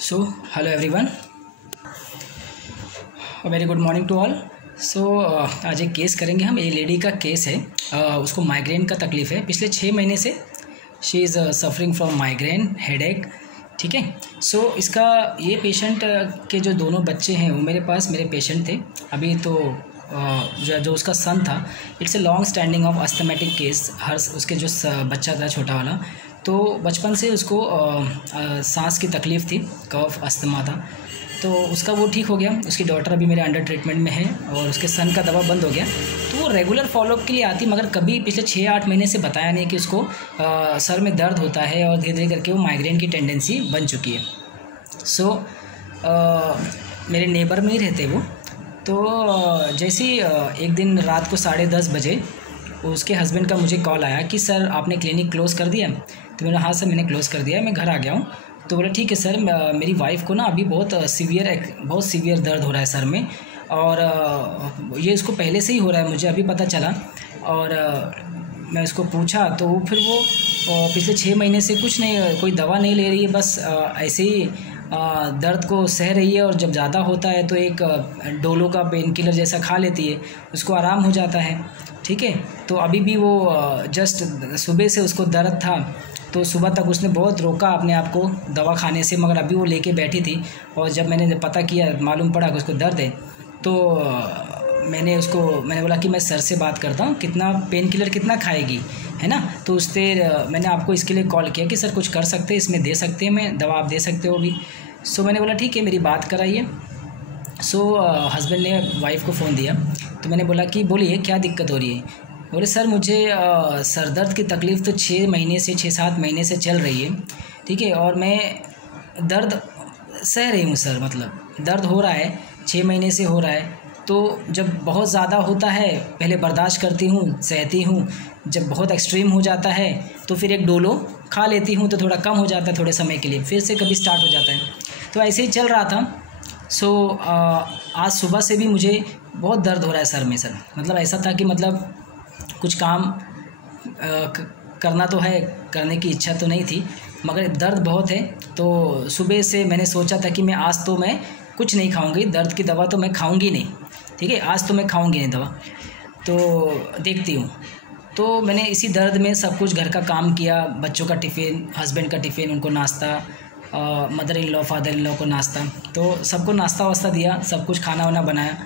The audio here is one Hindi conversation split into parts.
So hello everyone, very good morning to all. So आज एक केस करेंगे हम। ये लेडी का केस है, उसको माइग्रेन का तकलीफ़ है पिछले 6 महीने से। She is suffering from migraine headache. ठीक है। सो इसका ये पेशेंट के जो दोनों बच्चे हैं वो मेरे पेशेंट थे। अभी तो जो उसका सन था, it's a long standing of asthmatic case. उसके जो बच्चा था छोटा वाला, तो बचपन से उसको सांस की तकलीफ़ थी, कफ अस्थमा था, तो उसका वो ठीक हो गया। उसकी डॉटर अभी मेरे अंडर ट्रीटमेंट में है और उसके सन का दवा बंद हो गया। तो वो रेगुलर फॉलोअप के लिए आती, मगर कभी पिछले 6-8 महीने से बताया नहीं कि उसको सर में दर्द होता है और धीरे धीरे करके वो माइग्रेन की टेंडेंसी बन चुकी है। सो मेरे नेबर में ही रहते वो। तो जैसे ही एक दिन रात को 10:30 बजे उसके हस्बैंड का मुझे कॉल आया कि सर आपने क्लिनिक क्लोज़ कर दिया। तो मैंने हाँ सर मैंने क्लोज़ कर दिया, मैं घर आ गया हूँ। तो बोला ठीक है सर, मेरी वाइफ़ को ना अभी बहुत सीवियर दर्द हो रहा है सर में, और ये इसको पहले से ही हो रहा है, मुझे अभी पता चला। और मैं उसको पूछा तो फिर वो पिछले 6 महीने से कुछ नहीं, कोई दवा नहीं ले रही है, बस ऐसे ही दर्द को सह रही है। और जब ज़्यादा होता है तो एक डोलो का पेन किलर जैसा खा लेती है, उसको आराम हो जाता है। ठीक है। तो अभी भी वो जस्ट सुबह से उसको दर्द था, तो सुबह तक उसने बहुत रोका अपने आप को दवा खाने से, मगर अभी वो लेके बैठी थी। और जब मैंने पता किया, मालूम पड़ा कि उसको दर्द है, तो मैंने बोला कि मैं सर से बात करता हूँ, कितना पेन किलर कितना खाएगी, है ना। तो उससे मैंने आपको इसके लिए कॉल किया कि सर कुछ कर सकते हैं, इसमें दे सकते हैं, मैं दवा आप दे सकते हो भी। सो मैंने बोला ठीक है, मेरी बात कराइए। सो हस्बैंड ने वाइफ़ को फ़ोन दिया, तो मैंने बोला कि बोलिए क्या दिक्कत हो रही है। बोले सर मुझे सर दर्द की तकलीफ़ तो 6-7 महीने से चल रही है। ठीक है। और मैं दर्द सह रही हूँ सर, मतलब दर्द हो रहा है, 6 महीने से हो रहा है। तो जब बहुत ज़्यादा होता है पहले बर्दाश्त करती हूँ, सहती हूँ, जब बहुत एक्सट्रीम हो जाता है तो फिर एक डोलो खा लेती हूँ, तो थोड़ा कम हो जाता है थोड़े समय के लिए, फिर से कभी स्टार्ट हो जाता है। तो ऐसे ही चल रहा था। सो आज सुबह से भी मुझे बहुत दर्द हो रहा है सर में सर। मतलब ऐसा था कि मतलब कुछ काम करना तो है, करने की इच्छा तो नहीं थी, मगर दर्द बहुत है। तो सुबह से मैंने सोचा था कि मैं आज तो मैं कुछ नहीं खाऊंगी, दर्द की दवा तो मैं खाऊंगी नहीं। ठीक है, आज तो मैं खाऊंगी नहीं दवा, तो देखती हूँ। तो मैंने इसी दर्द में सब कुछ घर का काम किया, बच्चों का टिफ़िन, हस्बैंड का टिफ़िन, उनको नाश्ता, mother in law father in law को नाश्ता, तो सबको नाश्ता वास्ता दिया, सब कुछ खाना वाना बनाया,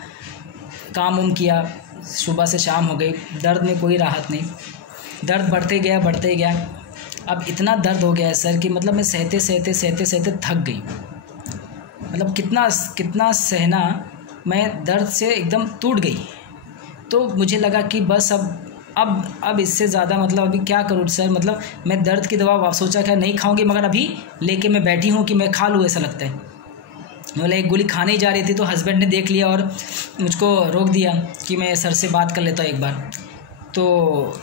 काम उम किया। सुबह से शाम हो गई, दर्द में कोई राहत नहीं, दर्द बढ़ते गया। अब इतना दर्द हो गया है सर कि मतलब मैं सहते थक गई। मतलब कितना सहना, मैं दर्द से एकदम टूट गई। तो मुझे लगा कि बस अब इससे ज़्यादा मतलब अभी क्या करूँ सर। मतलब मैं दर्द की दवा सोचा क्या नहीं खाऊंगी, मगर अभी लेके मैं बैठी हूँ कि मैं खा लूँ, ऐसा लगता है। बोले एक गोली खाने ही जा रही थी, तो हस्बैंड ने देख लिया और मुझको रोक दिया कि मैं सर से बात कर लेता हूँ एक बार। तो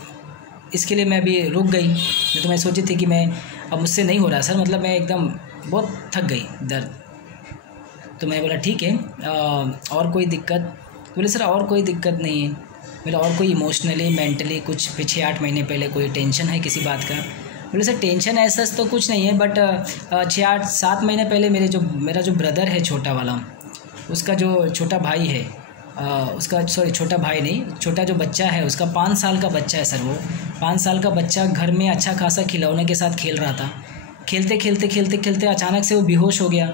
इसके लिए मैं अभी रुक गई। तो मैं सोची थी कि मैं अब मुझसे नहीं हो रहा सर, मतलब मैं एकदम बहुत थक गई दर्द। तो मैंने बोला ठीक है, और कोई दिक्कत? बोले सर और कोई दिक्कत नहीं है। बोला और कोई इमोशनली मेंटली कुछ 6-8 महीने पहले कोई टेंशन है किसी बात का? बोले सर टेंशन ऐसा तो कुछ नहीं है, बट 6-7 महीने पहले मेरा जो ब्रदर है छोटा वाला, उसका जो छोटा भाई है, छोटा भाई नहीं, छोटा जो बच्चा है उसका 5 साल का बच्चा है सर। वो 5 साल का बच्चा घर में अच्छा खासा खिलौने के साथ खेल रहा था। खेलते अचानक से वो बेहोश हो गया।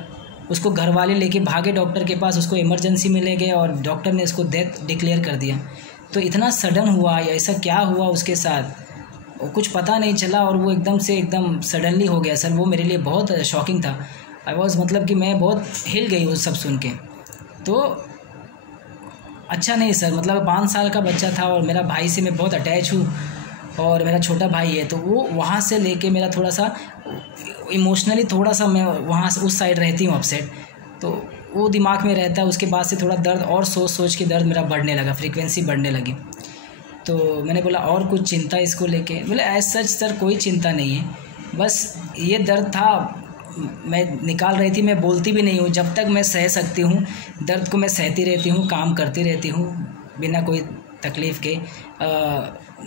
उसको घर वाले लेके भागे डॉक्टर के पास, उसको इमरजेंसी में ले गए और डॉक्टर ने उसको डेथ डिक्लेयर कर दिया। तो इतना सडन हुआ, या ऐसा क्या हुआ उसके साथ, वो कुछ पता नहीं चला, और वो एकदम सडनली हो गया सर। वो मेरे लिए बहुत शॉकिंग था। आई वॉज मतलब कि मैं बहुत हिल गई वो सब सुन के। तो अच्छा नहीं सर, मतलब 5 साल का बच्चा था, और मेरा भाई से मैं बहुत अटैच हूँ, और मेरा छोटा भाई है, तो वो वहाँ से लेके मेरा थोड़ा सा इमोशनली थोड़ा सा मैं वहाँ से उस साइड रहती हूँ अपसेट, तो वो दिमाग में रहता है। उसके बाद से थोड़ा दर्द और सोच के दर्द मेरा बढ़ने लगा, फ्रीक्वेंसी बढ़ने लगी। तो मैंने बोला और कुछ चिंता इसको लेके? बोले एज सच सर कोई चिंता नहीं है, बस ये दर्द था, मैं निकाल रही थी, मैं बोलती भी नहीं हूँ। जब तक मैं सह सकती हूँ दर्द को मैं सहती रहती हूँ, काम करती रहती हूँ बिना कोई तकलीफ़ के।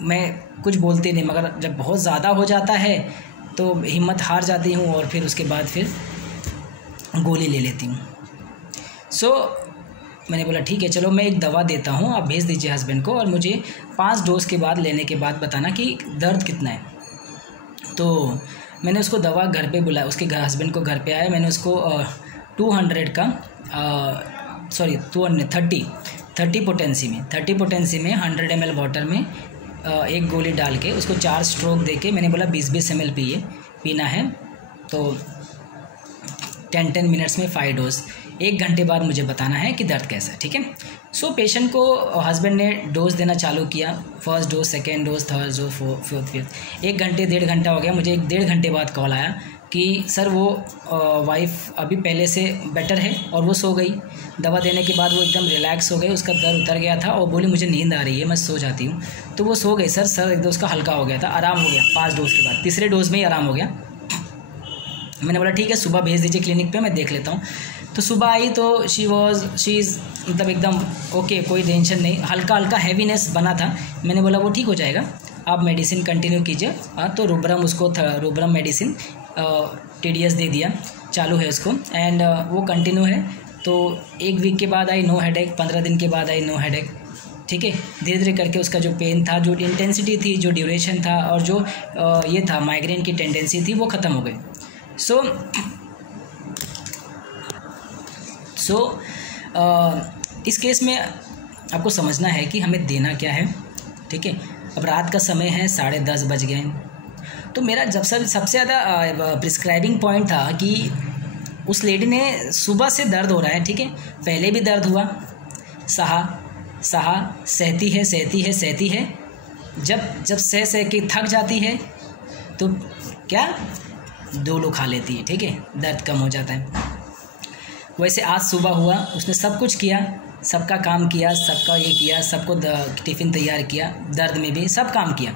मैं कुछ बोलती नहीं, मगर जब बहुत ज़्यादा हो जाता है तो हिम्मत हार जाती हूँ, और फिर उसके बाद फिर गोली ले लेती हूँ। सो मैंने बोला ठीक है चलो मैं एक दवा देता हूँ, आप भेज दीजिए हस्बैंड को और मुझे 5 डोज के बाद लेने के बाद बताना कि दर्द कितना है। तो मैंने उसको दवा घर पे बुलाया, उसके हस्बैंड को घर पे आया, मैंने उसको 200 का 30 पोटेंसी में 100 ml वाटर में एक गोली डाल के उसको 4 स्ट्रोक दे के मैंने बोला 20-20 ml पीना है। तो 10 मिनट्स में 5 डोज, 1 घंटे बाद मुझे बताना है कि दर्द कैसा है, ठीक है। सो पेशेंट को हस्बैंड ने डोज देना चालू किया, first dose, second dose, third dose, fourth, fifth. 1 घंटे 1.5 घंटा हो गया, मुझे 1.5 घंटे बाद कॉल आया कि सर वो वाइफ अभी पहले से बेटर है और वो सो गई। दवा देने के बाद वो एकदम रिलैक्स हो गई, उसका दर्द उतर गया था और बोली मुझे नींद आ रही है, मैं सो जाती हूँ। तो वो सो गई सर एकदम उसका हल्का हो गया था, आराम हो गया 5 डोज के बाद, तीसरे डोज में ही आराम हो गया। मैंने बोला ठीक है सुबह भेज दीजिए क्लिनिक पे, मैं देख लेता हूँ। तो सुबह आई तो शी इज़ मतलब एकदम ओके, कोई टेंशन नहीं, हल्का हल्का हैवीनेस बना था। मैंने बोला वो ठीक हो जाएगा, आप मेडिसिन कंटिन्यू कीजिए। तो रुब्रम रुब्रम मेडिसिन TDS दे दिया, चालू है उसको एंड वो कंटिन्यू है। तो 1 वीक के बाद आई नो हेडेक, 15 दिन के बाद आई नो हेडेक, ठीक है। धीरे धीरे करके उसका जो पेन था, जो इंटेंसिटी थी, जो ड्यूरेशन था और जो ये था माइग्रेन की टेंडेंसी थी वो ख़त्म हो गई। सो इस केस में आपको समझना है कि हमें देना क्या है, ठीक है। अब रात का समय है, 10:30 बज गए। तो मेरा सबसे ज़्यादा प्रिस्क्राइबिंग पॉइंट था कि उस लेडी ने सुबह से दर्द हो रहा है, ठीक है, पहले भी दर्द हुआ, सहती है, जब सह के थक जाती है तो क्या डोलो खा लेती है, ठीक है, दर्द कम हो जाता है। वैसे आज सुबह हुआ, उसने सब कुछ किया, सबका काम किया, सबका ये किया, सबको टिफ़िन तैयार किया, दर्द में भी सब काम किया,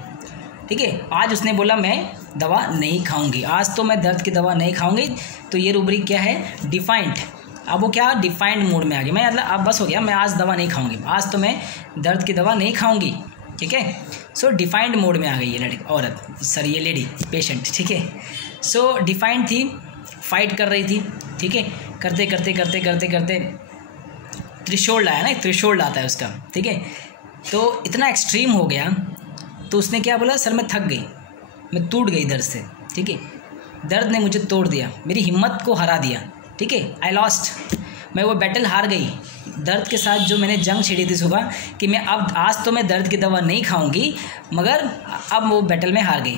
ठीक है। आज उसने बोला मैं दवा नहीं खाऊंगी, आज तो मैं दर्द की दवा नहीं खाऊंगी। तो ये रूब्रिक क्या है, डिफाइंड। अब वो क्या डिफाइंड मोड में आ गई, मैं मतलब अब बस हो गया, मैं आज दवा नहीं खाऊंगी, आज तो मैं दर्द की दवा नहीं खाऊंगी, ठीक है। सो डिफाइंड मोड में आ गई ये लेडी पेशेंट, ठीक है। सो डिफाइंड थी, फाइट कर रही थी, ठीक है, करते थ्रेशोल्ड आया ना, एक थ्रेशोल्ड आता है उसका, ठीक है। तो इतना एक्सट्रीम हो गया तो उसने क्या बोला, सर मैं थक गई, मैं टूट गई दर्द से, ठीक है, दर्द ने मुझे तोड़ दिया, मेरी हिम्मत को हरा दिया, ठीक है, आई लॉस्ट, मैं वो बैटल हार गई। दर्द के साथ जो मैंने जंग छिड़ी थी सुबह कि मैं अब आज तो मैं दर्द की दवा नहीं खाऊंगी, मगर अब वो बैटल में हार गई,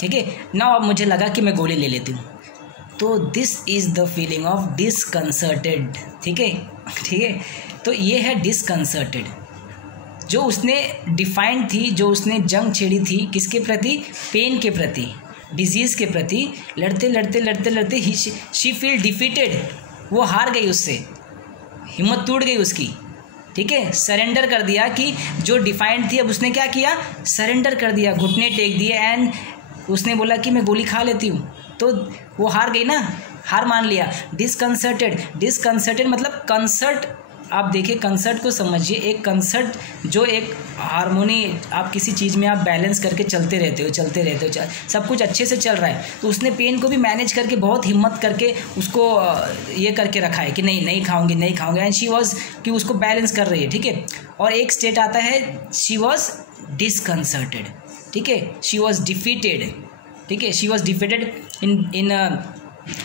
ठीक है ना। अब मुझे लगा कि मैं गोली ले लेती हूँ। तो this is the feeling of disconcerted, ठीक है। तो ये है डिसकंसर्टेड, जो उसने डिफाइंड थी, जो उसने जंग छेड़ी थी, किसके प्रति, पेन के प्रति, डिजीज़ के प्रति, लड़ते शी फील डिफीटेड, वो हार गई, उससे हिम्मत टूट गई उसकी, ठीक है, सरेंडर कर दिया कि जो डिफाइंड थी अब उसने क्या किया, सरेंडर कर दिया, घुटने टेक दिए एंड उसने बोला कि मैं गोली खा लेती हूँ। तो वो हार गई ना, हार मान लिया। डिसकंसर्टेड मतलब कंसर्ट, आप देखिए कंसर्ट को समझिए, एक कंसर्ट जो एक हारमोनी, आप किसी चीज़ में आप बैलेंस करके चलते रहते हो, सब कुछ अच्छे से चल रहा है, तो उसने पेन को भी मैनेज करके बहुत हिम्मत करके उसको ये करके रखा है कि नहीं खाऊंगी एंड शी वॉज कि उसको बैलेंस कर रही है, ठीक है। और एक स्टेट आता है शी वॉज डिसकंसर्टेड, ठीक है, शी वॉज डिफीटेड, ठीक है, शी वॉज डिफीटेड इन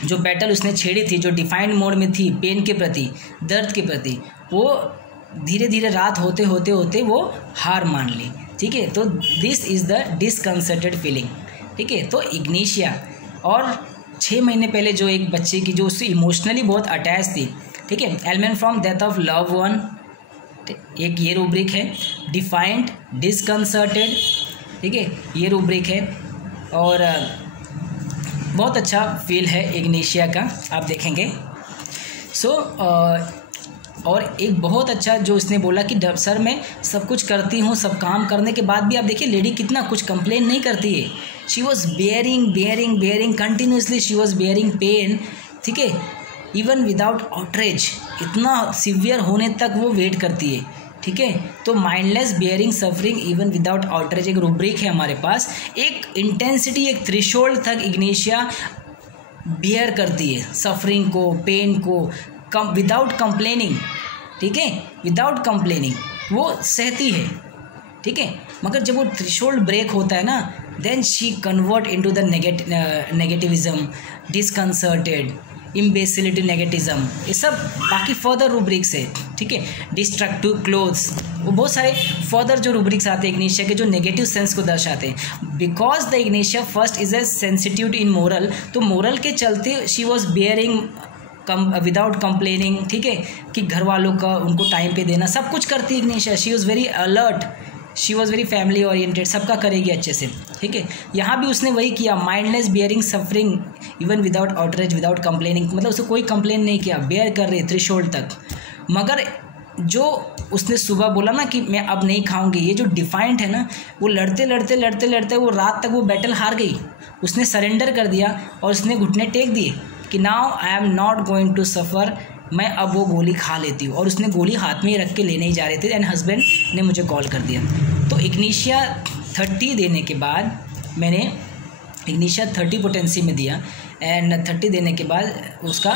जो बैटल उसने छेड़ी थी, जो डिफाइंड मोड में थी पेन के प्रति, दर्द के प्रति, वो धीरे धीरे रात होते होते वो हार मान ली, ठीक है। तो दिस इज़ द डिसकंसर्टेड फीलिंग, ठीक है। तो इग्निशिया और 6 महीने पहले जो एक बच्चे की जो उससे इमोशनली बहुत अटैच थी, ठीक है, element from death of love one, एक ये रूब्रिक है, डिफाइंड, डिसकंसर्टेड, ठीक है, ये रूब्रिक है। और बहुत अच्छा फील है इग्निशिया का, आप देखेंगे। और एक बहुत अच्छा जो इसने बोला कि सर मैं सब कुछ करती हूँ, सब काम करने के बाद भी आप देखिए लेडी कितना कुछ कंप्लेन नहीं करती है, she was bearing continuously, she was bearing pain, ठीक है, इवन विदाउट आउटरेज, इतना सीवियर होने तक वो वेट करती है, ठीक है। तो mindless bearing suffering even without outrage एक रूब्रिक है हमारे पास, एक इंटेंसिटी, एक थ्रेशोल्ड तक इग्निशिया बियर करती है सफरिंग को, पेन को, विदाउट कंप्लेनिंग, ठीक है, विदाउट कंप्लेनिंग वो सहती है, ठीक है। मगर जब वो थ्रेशोल्ड ब्रेक होता है ना, then she convert into the negativism, disconcerted, imbecility, negativism, ये सब बाकी फर्दर रूब्रिक्स है, ठीक है। डिस्ट्रक्टिव क्लोथ्स, वो बहुत सारे फर्दर जो रूब्रिक्स आते हैं इग्निशिया के, जो नेगेटिव सेंस को दर्शाते हैं। Because the Ignatia first is a sensitive in moral, तो मोरल के चलते she was bearing without complaining, ठीक है, कि घर वालों का उनको टाइम पे देना, सब कुछ करती है Ignatia. She was very alert, she was very family oriented, सबका करेगी अच्छे से, ठीक है। यहाँ भी उसने वही किया, mindless bearing suffering even without outrage, without complaining, मतलब उसको कोई कंप्लेन नहीं किया, बेयर कर रही थ्रेशोल्ड तक। मगर जो उसने सुबह बोला ना कि मैं अब नहीं खाऊंगी, ये जो डिफाइंट है ना, वो लड़ते लड़ते लड़ते लड़ते वो रात तक वो बैटल हार गई, उसने सरेंडर कर दिया और उसने घुटने टेक दिए कि now I am not going to suffer, मैं अब वो गोली खा लेती हूँ। और उसने गोली हाथ में ही रख के लेने ही जा रहे थे एंड हस्बैंड ने मुझे कॉल कर दिया। तो इग्निशिया 30 देने के बाद, मैंने इग्निशिया 30 पोटेंसी में दिया एंड 30 देने के बाद उसका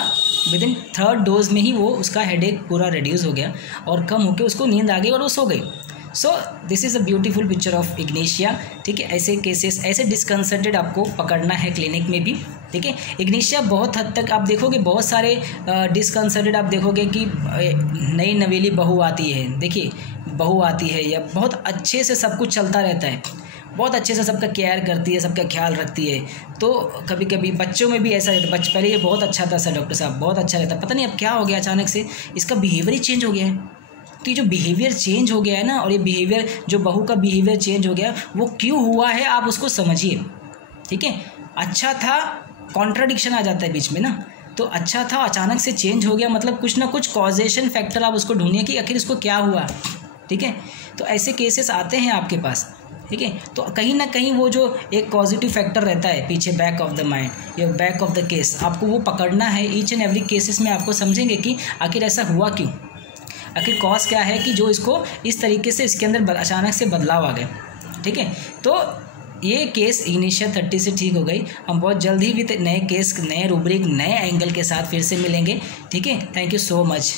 विद इन 3rd डोज में ही वो उसका हेडेक पूरा रिड्यूस हो गया और कम होकर उसको नींद आ गई और वो सो गई। So this is a beautiful picture of Ignatia, ठीक है। ऐसे केसेस, ऐसे डिस्कंसर्टेड आपको पकड़ना है क्लिनिक में भी, ठीक है। इग्निशिया बहुत हद तक आप देखोगे, बहुत सारे डिस्कंसर्टेड आप देखोगे कि नई नवेली बहू आती है, देखिए बहू आती है या बहुत अच्छे से सब कुछ चलता रहता है, बहुत अच्छे से सबका केयर करती है, सबका ख्याल रखती है। तो कभी कभी बच्चों में भी ऐसा रहता है, पहले ये बहुत अच्छा था सर डॉक्टर साहब, बहुत अच्छा रहता, पता नहीं अब क्या हो गया, अचानक से इसका बिहेवियर ही चेंज हो गया है। तो ये जो बिहेवियर चेंज हो गया है ना, और ये बिहेवियर जो बहू का बिहेवियर चेंज हो गया, वो क्यों हुआ है आप उसको समझिए, ठीक है। अच्छा था, कॉन्ट्राडिक्शन आ जाता है बीच में ना, तो अच्छा था अचानक से चेंज हो गया, मतलब कुछ ना कुछ कॉजेशन फैक्टर आप उसको ढूंढिए कि आखिर इसको क्या हुआ, ठीक है। तो ऐसे केसेस आते हैं आपके पास, ठीक है। तो कहीं ना कहीं वो जो एक पॉजिटिव फैक्टर रहता है पीछे, बैक ऑफ द माइंड या बैक ऑफ द केस, आपको वो पकड़ना है। ईच एंड एवरी केसेस में आपको समझेंगे कि आखिर ऐसा हुआ क्यों, आखिर कॉज क्या है कि जो इसको इस तरीके से इसके अंदर अचानक से बदलाव आ गए, ठीक है। तो ये केस इग्निशिया 30 से ठीक हो गई। हम बहुत जल्द ही भी नए केस, नए रूब्रिक, नए एंगल के साथ फिर से मिलेंगे, ठीक है। Thank you so much.